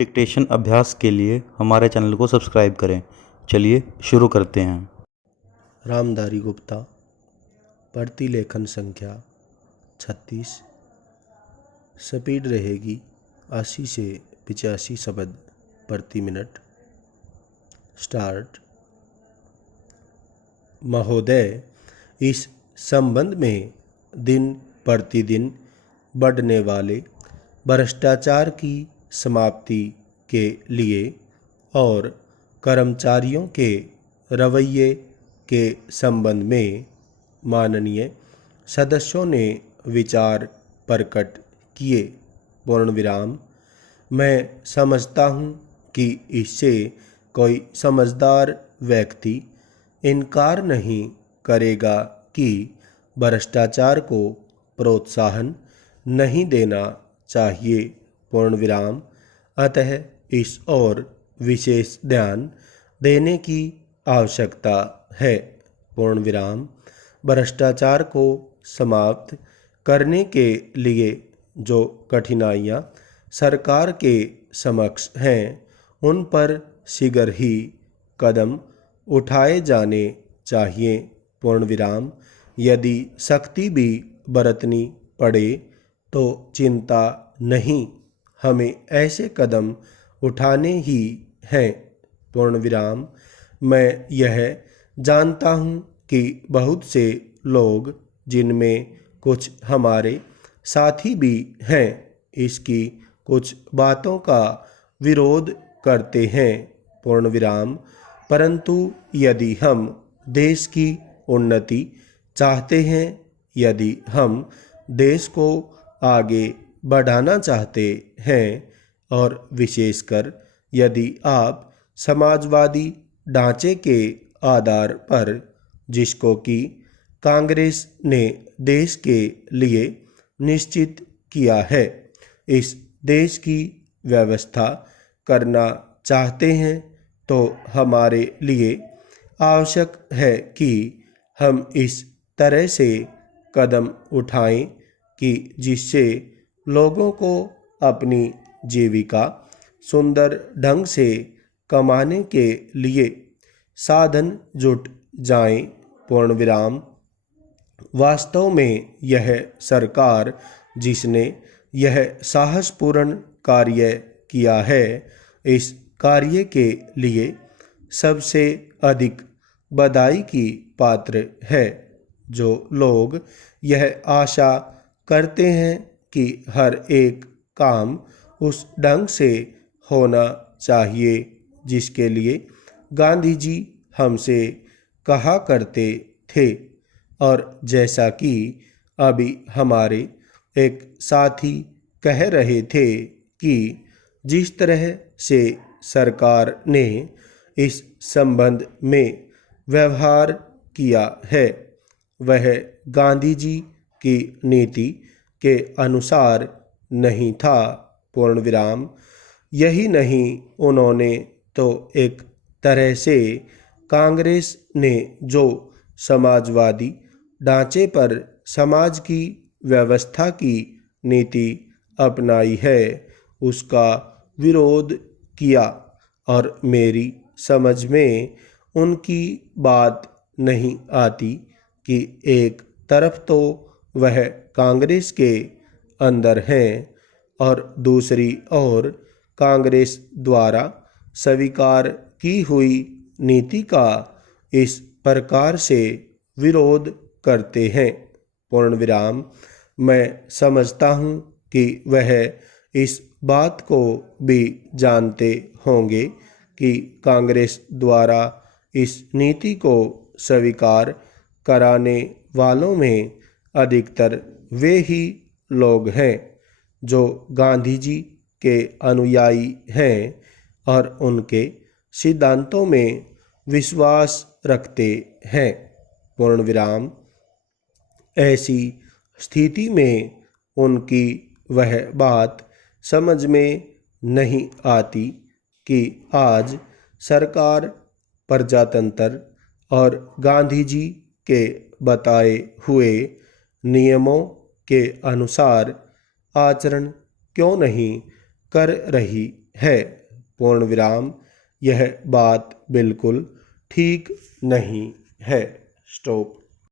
Dictation अभ्यास के लिए हमारे चैनल को सब्सक्राइब करें। चलिए शुरू करते हैं। रामधारी गुप्ता। प्रतिलेखन संख्या 36। स्पीड रहेगी 80 से 85 शब्द प्रति मिनट। स्टार्ट। महोदय, इस संबंध में दिन प्रतिदिन बढ़ने वाले भ्रष्टाचार की समाप्ति के लिए और कर्मचारियों के रवैये के संबंध में माननीय सदस्यों ने विचार प्रकट किए। पूर्ण विराम। मैं समझता हूँ कि इससे कोई समझदार व्यक्ति इनकार नहीं करेगा कि भ्रष्टाचार को प्रोत्साहन नहीं देना चाहिए। पूर्ण विराम। अतः इस ओर विशेष ध्यान देने की आवश्यकता है। पूर्ण विराम। भ्रष्टाचार को समाप्त करने के लिए जो कठिनाइयाँ सरकार के समक्ष हैं, उन पर शीघ्र ही कदम उठाए जाने चाहिए। पूर्ण विराम। यदि सख्ती भी बरतनी पड़े तो चिंता नहीं, हमें ऐसे कदम उठाने ही हैं। पूर्ण विराम। मैं यह जानता हूँ कि बहुत से लोग, जिनमें कुछ हमारे साथी भी हैं, इसकी कुछ बातों का विरोध करते हैं। पूर्ण विराम। परंतु यदि हम देश की उन्नति चाहते हैं, यदि हम देश को आगे बढ़ाना चाहते हैं और विशेषकर यदि आप समाजवादी ढांचे के आधार पर, जिसको कि कांग्रेस ने देश के लिए निश्चित किया है, इस देश की व्यवस्था करना चाहते हैं, तो हमारे लिए आवश्यक है कि हम इस तरह से कदम उठाएं कि जिससे लोगों को अपनी जीविका सुंदर ढंग से कमाने के लिए साधन जुट जाएं। पूर्ण विराम। वास्तव में यह सरकार, जिसने यह साहसपूर्ण कार्य किया है, इस कार्य के लिए सबसे अधिक बधाई की पात्र है। जो लोग यह आशा करते हैं कि हर एक काम उस ढंग से होना चाहिए जिसके लिए गांधी जी हमसे कहा करते थे, और जैसा कि अभी हमारे एक साथी कह रहे थे कि जिस तरह से सरकार ने इस संबंध में व्यवहार किया है, वह गांधी जी की नीति के अनुसार नहीं था। पूर्ण विराम। यही नहीं, उन्होंने तो एक तरह से कांग्रेस ने जो समाजवादी ढांचे पर समाज की व्यवस्था की नीति अपनाई है, उसका विरोध किया, और मेरी समझ में उनकी बात नहीं आती कि एक तरफ तो वह कांग्रेस के अंदर हैं और दूसरी ओर कांग्रेस द्वारा स्वीकार की हुई नीति का इस प्रकार से विरोध करते हैं। पूर्ण विराम। मैं समझता हूँ कि वह इस बात को भी जानते होंगे कि कांग्रेस द्वारा इस नीति को स्वीकार कराने वालों में अधिकतर वे ही लोग हैं जो गांधी जी के अनुयायी हैं और उनके सिद्धांतों में विश्वास रखते हैं। पूर्ण विराम। ऐसी स्थिति में उनकी वह बात समझ में नहीं आती कि आज सरकार प्रजातंत्र और गांधी जी के बताए हुए नियमों के अनुसार आचरण क्यों नहीं कर रही है। पूर्ण विराम। यह बात बिल्कुल ठीक नहीं है। स्टॉप।